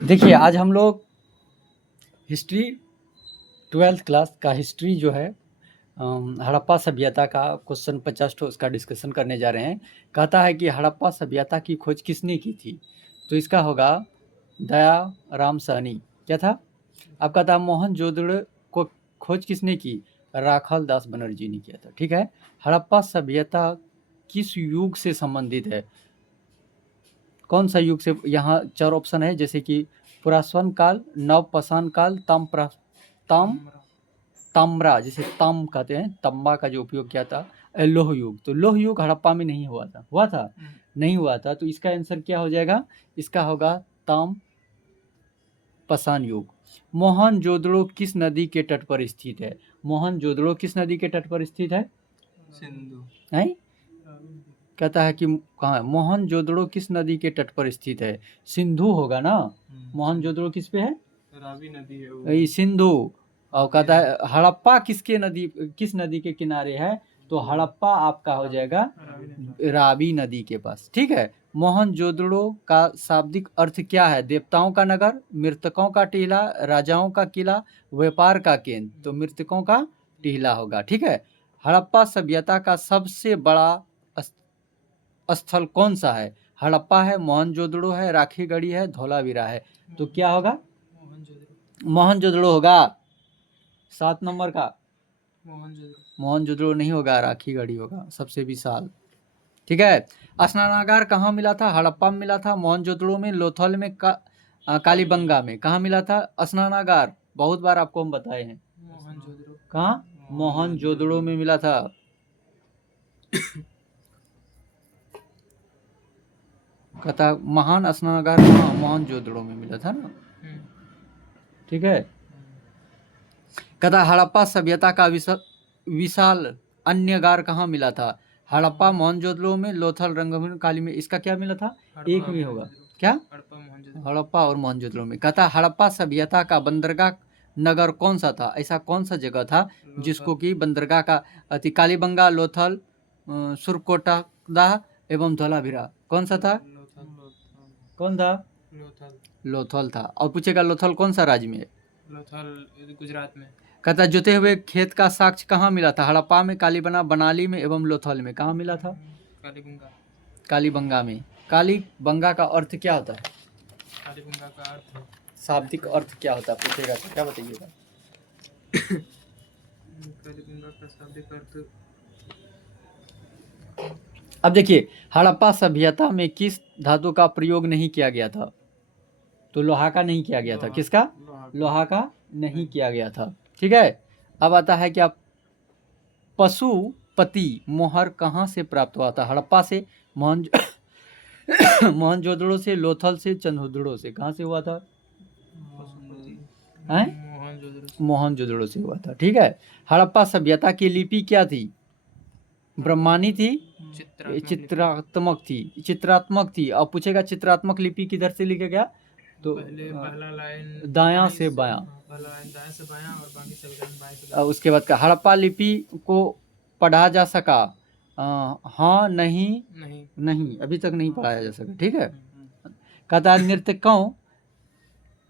देखिए आज हम लोग हिस्ट्री 12th क्लास का हिस्ट्री जो है हड़प्पा सभ्यता का क्वेश्चन 50 ठो उसका डिस्कशन करने जा रहे हैं। कहता है कि हड़प्पा सभ्यता की खोज किसने की थी? तो इसका होगा दया राम सहनी। क्या था? आपका था मोहनजोदड़ो को खोज किसने की? राखाल दास बनर्जी ने किया था। ठीक है। हड़प्पा सभ्यता किस युग से संबंधित है? कौन सा युग से? यहाँ 4 ऑप्शन है, जैसे कि पुरास्वन काल, नवपाषाण काल, ताम्रा जिसे ताम कहते हैं, तंबा का जो उपयोग किया था, लोह युग। तो लोह युग हड़प्पा में नहीं हुआ था। हुआ था? नहीं हुआ था। तो इसका आंसर क्या हो जाएगा? इसका होगा ताम पाषाण युग। मोहनजोदड़ो किस नदी के तट पर स्थित है? मोहनजोदड़ो किस नदी के तट पर स्थित है? सिंधु। है? कहता है कि कहाँ है? मोहनजोदड़ो किस नदी के तट पर स्थित है? सिंधु होगा ना। मोहनजोदड़ो किस पे है? रावी नदी है वो। ये सिंधु। और कहता है हड़प्पा किस नदी के किनारे है? तो हड़प्पा आपका हो जाएगा रावी नदी के पास। ठीक है। मोहनजोदड़ो का शाब्दिक अर्थ क्या है? देवताओं का नगर, मृतकों का टीला, राजाओं का किला, व्यापार का केंद्र। तो मृतकों का टीला होगा। ठीक है। हड़प्पा सभ्यता का सबसे बड़ा स्थल कौन सा है? हड़प्पा है, मोहनजोदड़ो है, राखीगढ़ी है, धौलावीरा है। तो क्या होगा? मोहनजोदड़ो होगा। 7 नंबर का मोहनजोदड़ो नहीं होगा, राखीगढ़ी होगा सबसे विशाल। ठीक है। स्नानागार कहाँ मिला था? हड़प्पा में मिला था, मोहनजोदड़ो में, लोथल में, कालीबंगा में। कहाँ मिला था स्नानागार? बहुत बार आपको हम बताए हैं। कहाँ? मोहनजोदड़ो में मिला था। कहता महान स्नानागार कहाँ? मोहनजोदड़ो में मिला था ना। ठीक है। कहता हड़प्पा सभ्यता का विशाल अन्यगार कहाँ मिला था? हड़प्पा, मोहनजोदड़ो में, लोथल, रंगभूमि, काली में। इसका क्या मिला था? एक में होगा। क्या? हड़प्पा और मोहनजोदड़ो में। कहता हड़प्पा सभ्यता का बंदरगाह नगर कौन सा था? ऐसा कौन सा जगह था जिसको कि बंदरगाह का कालीबंगा, लोथल, सुरकोटदा एवं धौलावीरा। कौन सा था? कौन था? लोथल था। और पूछेगा लोथल कौन सा राज्य में है? लोथल गुजरात में। कहता जोते हुए खेत का साक्ष्य कहाँ मिला था? हड़प्पा में, कालीबंगा, बनाली में एवं लोथल में। कहाँ मिला था? कालीबंगा में। कालीबंगा का अर्थ क्या होता है? कालीबंगा का अर्थ शाब्दिक अर्थ क्या होता है? पूछेगा तो क्या बताइएगा? कालीबंगा का शाब्दिक अर्थ। अब देखिए हड़प्पा सभ्यता में किस धातु का प्रयोग नहीं किया गया था? तो लोहा का नहीं किया गया था। किसका? लोहा का नहीं किया गया था। ठीक है। अब आता है क्या? पशुपति मोहर कहाँ से प्राप्त हुआ था? हड़प्पा से, मोहनजोदड़ो से, लोथल से, चंदहुदड़ो से। कहाँ से हुआ था? मोहनजोदड़ो से हुआ था। ठीक है। हड़प्पा सभ्यता की लिपि क्या थी? ब्रह्मानी थी, चित्रात्मक थी। अब पूछेगा चित्रात्मक लिपि किधर से लिखा गया? तो पहला लाइन दायां से बायां। दाएं से बायां और बाकी सभी लाइन बाएं से दायां। उसके बाद का हड़प्पा लिपि को पढ़ा जा सका? हाँ, नहीं अभी तक नहीं पढ़ाया जा सका। ठीक है। कहता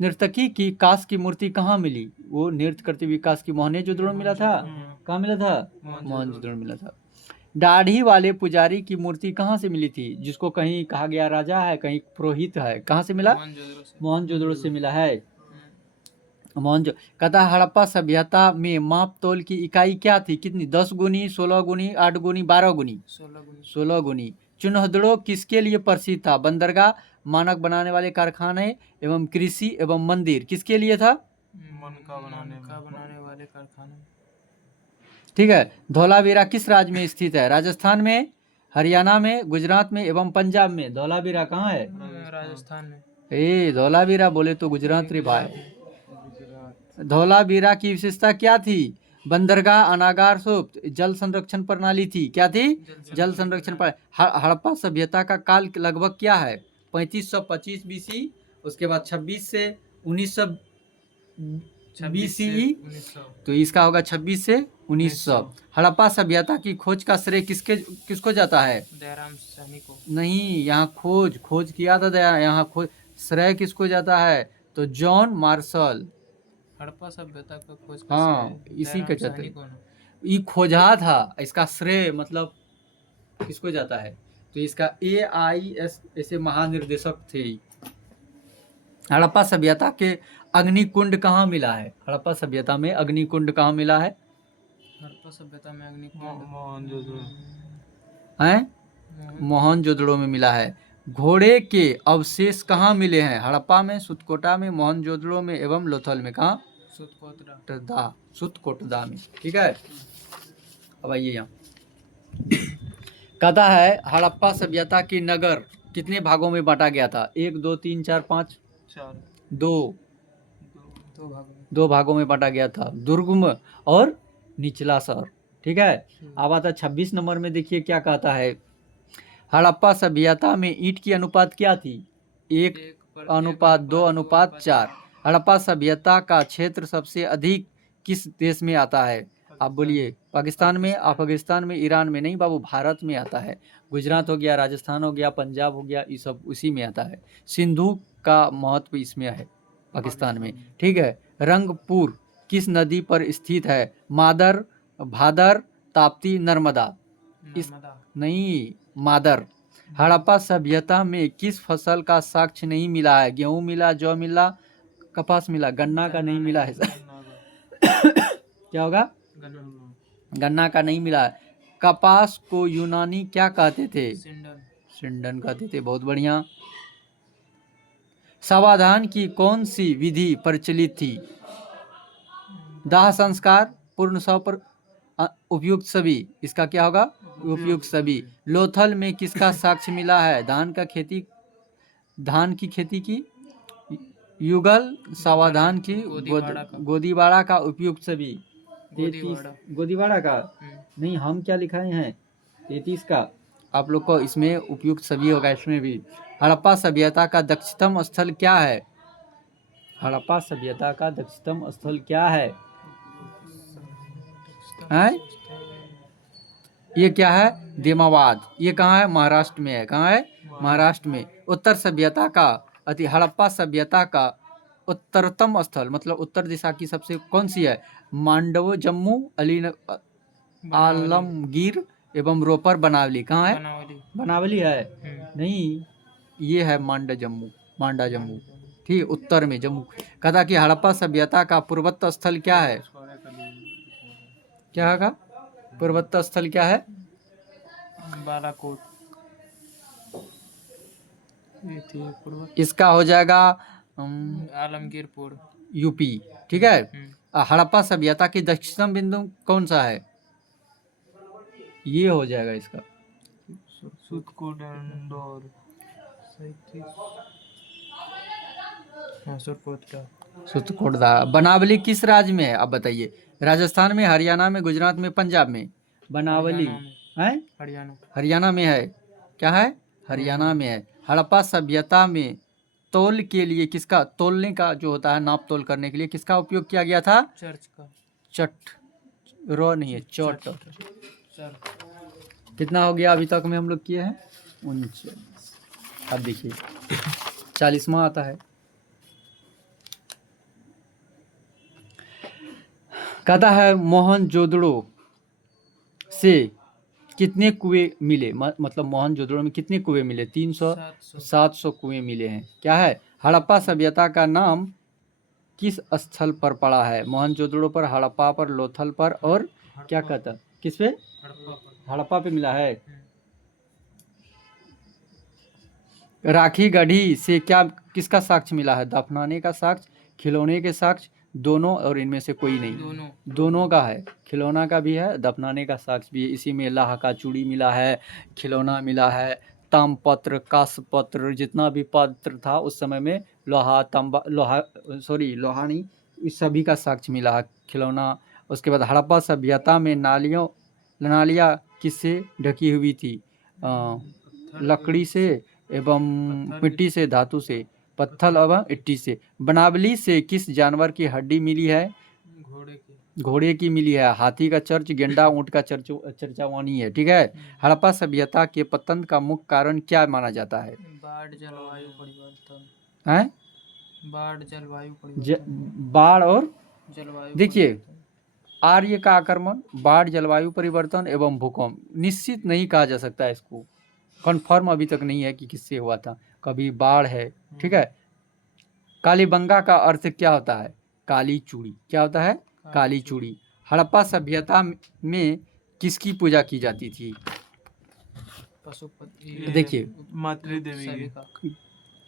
नर्तकी की कांस की मूर्ति कहाँ मिली? वो नृत्य करती हुई कांस की मोहनजोदड़ो में मिला था। कहाँ मिला था? मोहनजोदड़ो में मिला था। दाढ़ी वाले पुजारी की मूर्ति कहाँ से मिली थी? जिसको कहीं कहा गया राजा है, कहीं पुरोहित है। कहाँ से मिला? मोहनजोदड़ो से मिला है। कहता हड़प्पा सभ्यता में माप तोल की इकाई क्या थी? कितनी? 10 गुनी, 16 गुनी, 8 गुनी, 12 गुनी? 16 गुनी। चुनहदड़ो किसके लिए प्रसिद्ध था? बंदरगाह, मानक बनाने वाले कारखाने एवं कृषि एवं मंदिर। किसके लिए था? मनका बनाने वाले कारखाने। ठीक है। धौलावीरा किस राज्य में स्थित है? राजस्थान में, हरियाणा में, गुजरात में एवं पंजाब में। धौलावीरा कहाँ है? राजस्थान में। धौलावीरा बोले तो गुजरात रे भाई। धौलावीरा की विशेषता क्या थी? बंदरगाह, अनागार, सुप्त, जल संरक्षण प्रणाली थी। क्या थी? जल संरक्षण प्रणाली। हड़प्पा सभ्यता का काल लगभग क्या है? 3525 बीसी, उसके बाद 26 से 1900 बीसीई। तो इसका होगा 26 से 1900। हड़प्पा सभ्यता की खोज का श्रेय किसको जाता है? दयाराम सहनी को। नहीं, यहाँ खोज किया था यहाँ खोज श्रेय किसको जाता है? तो जॉन मार्शल, हड़प्पा सभ्यता का खोज हाँ, किसे इसी के दयाराम चलते साहनी कौन है? ये खोजा था। इसका श्रेय मतलब किसको जाता है? तो इसका AIS ऐसे महानिर्देशक थे। हड़प्पा सभ्यता के अग्निकुंड कहाँ मिला है? हड़प्पा सभ्यता में अग्निकुंड कहाँ मिला है? हड़प्पा सभ्यता में अग्निकुंड हैं? मोहनजोदड़ो में मिला है। घोड़े के अवशेष कहाँ मिले हैं? हड़प्पा में, सुतकोटा में, मोहनजोदड़ो में एवं लोथल में। कहाँ? सुतकोटदा में। ठीक है, अब आइए यहाँ। कहता है हड़प्पा सभ्यता की नगर कितने भागों में बांटा गया था? 1 2 3 4 5 दो भागों में बांटा गया था, दुर्गम और निचला शहर। ठीक है, अब आता 26 नंबर में। देखिए क्या कहता है। हड़प्पा सभ्यता में ईंट की अनुपात क्या थी? 1:2:4। हड़प्पा सभ्यता का क्षेत्र सबसे अधिक किस देश में आता है? आप बोलिए। पाकिस्तान में, अफगानिस्तान में, ईरान में? नहीं बाबू, भारत में आता है। गुजरात हो गया, राजस्थान हो गया, पंजाब हो गया, ये सब उसी में आता है। सिंधु का महत्व इसमें है, पाकिस्तान में। ठीक है, रंगपुर किस नदी पर स्थित है? मादर, भादर, ताप्ती, नर्मदा? नहीं, मादर। हड़प्पा सभ्यता में किस फसल का साक्ष्य नहीं मिला है? गेहूं मिला, जौ मिला, कपास मिला, गन्ना का नहीं मिला है। क्या होगा? गन्ना का नहीं मिला है। कपास को यूनानी क्या कहते थे? सिंडन कहते थे। बहुत बढ़िया। समाधान की कौन सी विधि प्रचलित थी? दाह संस्कार, पूर्ण सौ पर उपयुक्त सभी। इसका क्या होगा? उपयुक्त सभी। लोथल में किसका साक्ष्य मिला है? धान की खेती की युगल, सावधान की गोदीबाड़ा का उपयुक्त सभी। 33 गोदीबाड़ा का नहीं, हम क्या लिखाए हैं? 33 का। आप लोग को इसमें उपयुक्त सभी होगा, इसमें भी। हड़प्पा सभ्यता का दक्षिणतम स्थल क्या है? हड़प्पा सभ्यता का दक्षिणतम स्थल क्या है? ये क्या है? देमाबाद। ये कहाँ है? महाराष्ट्र में है। कहाँ है? महाराष्ट्र में। उत्तर सभ्यता का हड़प्पा सभ्यता का उत्तरतम स्थल मतलब उत्तर दिशा की सबसे कौन सी है? मांडव, जम्मू, आलमगीर एवं रोपर, बनावली। कहाँ है? बनावली है। नहीं, ये है मांडा जम्मू। ठीक, उत्तर में जम्मू। कहता कि हड़प्पा सभ्यता का पूर्वोत्तर स्थल क्या है? क्या होगा? पूर्वोत्तर स्थल क्या है? बालाकोट। इसका हो जाएगा आलमगीरपुर, यूपी। ठीक है। हड़प्पा सभ्यता की दक्षिणतम बिंदु कौन सा है? ये हो जाएगा इसका सुतकोटदा। बनावली किस राज्य में है? आप बताइए। राजस्थान में, हरियाणा में, गुजरात में, पंजाब में? बनावली है हरियाणा में है। क्या है? हरियाणा में है। हड़प्पा सभ्यता में तौल के लिए किसका, तौलने का जो होता है, नाप तोल करने के लिए किसका उपयोग किया गया था? चर्च का। चट, रो नहीं है, चट। कितना हो गया अभी तक में हम लोग किए हैं? 39। अब देखिए 40वां आता है। कहता है मोहनजोदड़ो से कितने कुएं मिले? मतलब मोहनजोदड़ो में कितने कुएं मिले? 700 कुएं मिले हैं। क्या है? हड़प्पा सभ्यता का नाम किस स्थल पर पड़ा है? मोहनजोदड़ो पर, हड़प्पा पर, लोथल पर और क्या कहता? किस पे? हड़प्पा पे मिला है। राखी गढ़ी से क्या किसका साक्ष्य मिला है? दफनाने का साक्ष्य, खिलौने के साक्ष्य, दोनों और इनमें से कोई नहीं? दोनों का है। खिलौना का भी है, दफनाने का साक्ष्य भी है। इसी में लाह का चूड़ी मिला है, खिलौना मिला है, तामपत्र, कासपत्र, जितना भी पत्र था उस समय में, लोहानी, इस सभी का साक्ष्य मिला है, खिलौना। उसके बाद हड़प्पा सभ्यता में नालियाँ किससे ढकी हुई थी? लकड़ी से एवं मिट्टी से, धातु से, पत्थर एवं इट्टी से। बनावली से किस जानवर की हड्डी मिली है? घोड़े की मिली है। हाथी का चर्च, गेंडा, ऊंट का चर्चा वहीं है। ठीक है। हड़प्पा सभ्यता के पतन का मुख्य कारण क्या माना जाता है? बाढ़, जलवायु परिवर्तन। है? बाढ़ जलवायु ज, परिवर्तन। बाढ़ और जलवायु देखिए परिवर्तन। आर्य का आक्रमण, बाढ़, जलवायु परिवर्तन एवं भूकंप। निश्चित नहीं कहा जा सकता इसको, कन्फर्म अभी तक नहीं है कि किससे हुआ था। कभी बाढ़ है, ठीक है। कालीबंगा का अर्थ क्या होता है? काली चूड़ी। क्या होता है? काली चूड़ी। हड़प्पा सभ्यता में किसकी पूजा की जाती थी? पशुपति देखिए मातृ देवी सभी की। का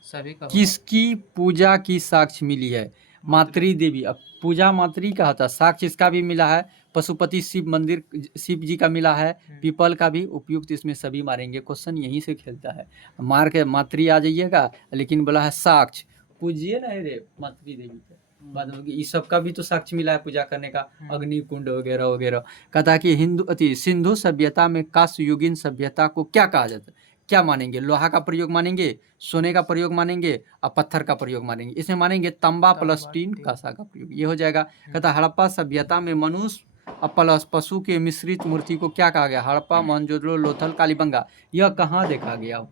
सभी का होगा। किसकी पूजा की साक्ष्य मिली है? मातृ देवी। अब पूजा मातृ का होता है, साक्ष्य इसका भी मिला है। पशुपति शिव मंदिर, शिव जी का मिला है। पीपल का भी उपयुक्त, इसमें सभी मारेंगे। क्वेश्चन यहीं से खेलता है, मार के मातृ आ जाइएगा, लेकिन बोला है साक्ष्य। पूजिए ना रे मातृ देवी को, बाद में इस सब का भी तो साक्ष्य मिला है पूजा करने का, अग्नि कुंड वगैरह वगैरह। कहता है कि सिंधु सभ्यता में कांस्य युगीन सभ्यता को क्या कहा जाता है? क्या मानेंगे? लोहा का प्रयोग मानेंगे, सोने का प्रयोग मानेंगे और पत्थर का प्रयोग मानेंगे? इसमें मानेंगे तांबा प्लस टीन कांसा का प्रयोग, ये हो जाएगा। कहता हड़प्पा सभ्यता में मनुष्य और प्लस पशु के मिश्रित मूर्ति को क्या कहा गया? हड़प्पा, मोहनजोदड़ो, लोथल, कालीबंगा। यह कहाँ देखा गया?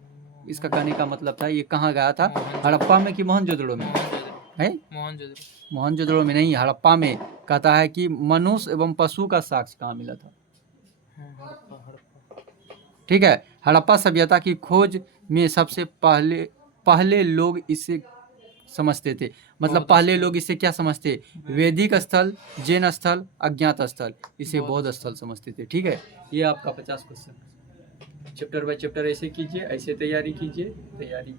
इसका कहने का मतलब था ये कहाँ गया था? हड़प्पा में कि मोहनजोदड़ो में है? मोहनजोदड़ो। मोहनजोदड़ो में नहीं, हड़प्पा में। कहता है कि मनुष्य एवं पशु का साक्ष्य कहाँ मिला था? हड़प्पा। ठीक है। हड़प्पा सभ्यता की खोज में सबसे पहले लोग इसे समझते थे, मतलब पहले लोग इसे क्या समझते? वैदिक स्थल, जैन स्थल, अज्ञात स्थल, इसे बौद्ध स्थल समझते थे। ठीक है, ये आपका 50 क्वेश्चन। चैप्टर बाय चैप्टर ऐसे कीजिए, ऐसे तैयारी कीजिए, तैयारी